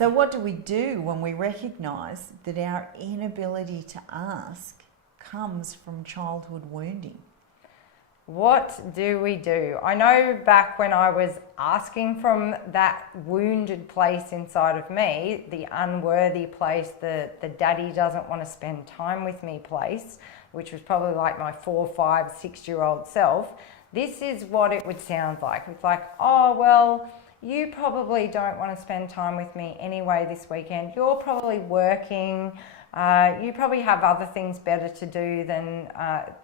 So what do we do when we recognise that our inability to ask comes from childhood wounding? What do we do? I know back when I was asking from that wounded place inside of me, the unworthy place, the daddy doesn't want to spend time with me place, which was probably like my 4, 5, 6-year-old self, this is what it would sound like. It's like, oh, well, you probably don't want to spend time with me anyway this weekend. You're probably working. You probably have other things better to do than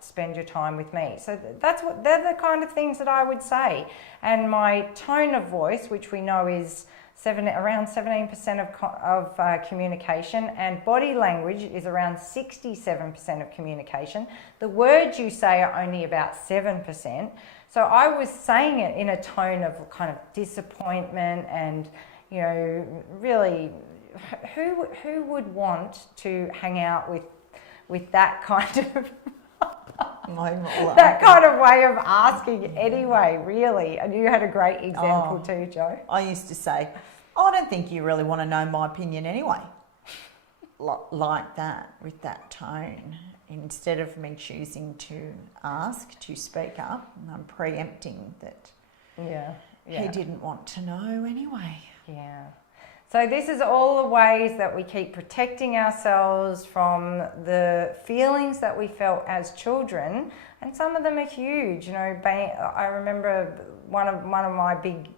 spend your time with me. So they're the kind of things that I would say. And my tone of voice, which we know is around 17% of communication, and body language is around 67% of communication. The words you say are only about 7%. So I was saying it in a tone of kind of disappointment and, you know, really, who would want to hang out with that kind of that kind of way of asking anyway, really? And you had a great example too, Jo. I used to say, I don't think you really want to know my opinion anyway. Like that, with that tone. Instead of me choosing to ask, to speak up, I'm preempting that he didn't want to know anyway. Yeah. So this is all the ways that we keep protecting ourselves from the feelings that we felt as children, and some of them are huge. You know, I remember one of my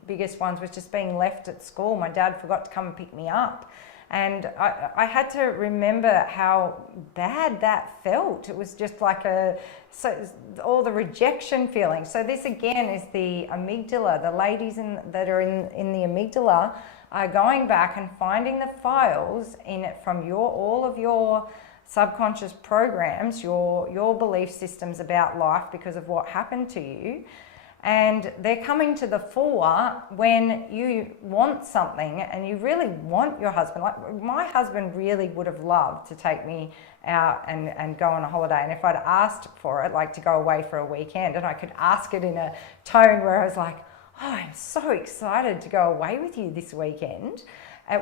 biggest ones was just being left at school. My dad forgot to come and pick me up, and I had to remember how bad that felt. It was just like all the rejection feelings. So this again is the amygdala. The ladies that are in the amygdala are going back and finding the files in it from all of your subconscious programs, your belief systems about life because of what happened to you. And they're coming to the fore when you want something and you really want your husband. Like my husband really would have loved to take me out and go on a holiday. And if I'd asked for it, like to go away for a weekend, and I could ask it in a tone where I was like, oh, I'm so excited to go away with you this weekend,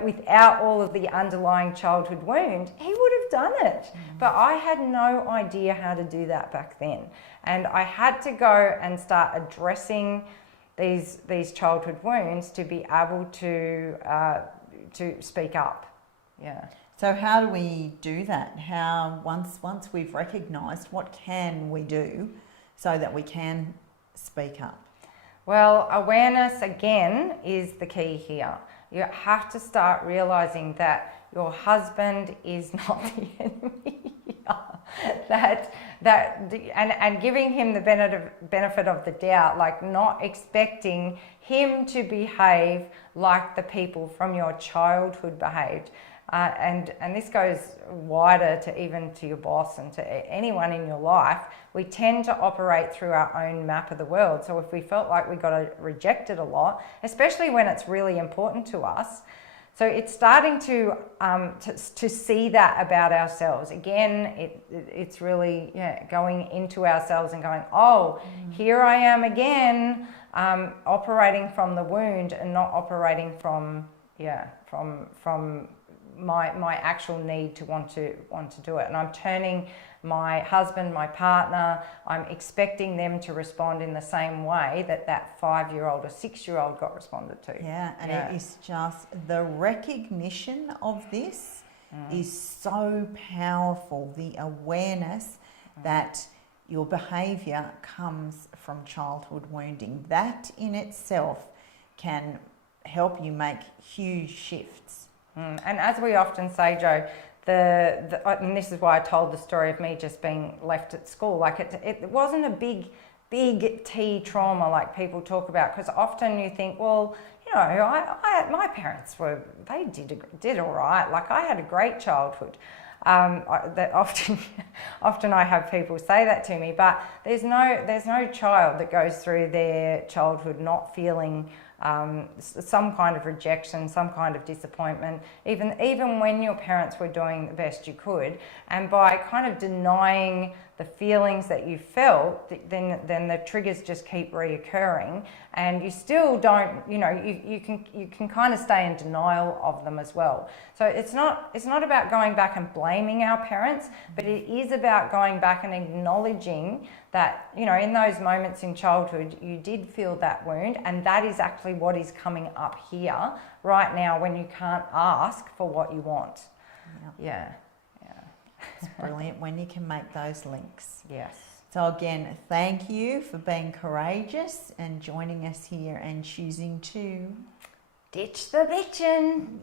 without all of the underlying childhood wound, he would have done it. But I had no idea how to do that back then. And I had to go and start addressing these childhood wounds to be able to speak up. Yeah. So how do we do that? How once we've recognised, what can we do so that we can speak up? Well, awareness again is the key here. You have to start realizing that your husband is not the enemy. And giving him the benefit of the doubt, like not expecting him to behave like the people from your childhood behaved. And this goes wider to even to your boss and to anyone in your life. We tend to operate through our own map of the world. So if we felt like we got rejected a lot, especially when it's really important to us, so it's starting to see that about ourselves. Again, it's really going into ourselves and going, here I am again, operating from the wound and not operating from my actual need to want to do it. And I'm turning my husband, my partner, I'm expecting them to respond in the same way that 5-year-old or 6-year-old got responded to. Yeah, and it is just the recognition of this is so powerful. The awareness that your behaviour comes from childhood wounding. That in itself can help you make huge shifts. And as we often say, Jo, and this is why I told the story of me just being left at school. Like it wasn't a big T trauma like people talk about, because often you think, well, you know, my parents did all right. Like I had a great childhood. That often I have people say that to me, but there's no child that goes through their childhood not feeling some kind of rejection, some kind of disappointment, even when your parents were doing the best you could. And by kind of denying the feelings that you felt, then the triggers just keep reoccurring, and you still don't, you can kind of stay in denial of them as well. So it's not about going back and blaming our parents, but it is about going back and acknowledging that, in those moments in childhood, you did feel that wound, and that is actually what is coming up here right now when you can't ask for what you want. Yeah. It's brilliant when you can make those links. Yes. So again, thank you for being courageous and joining us here and choosing to ditch the bitchin'.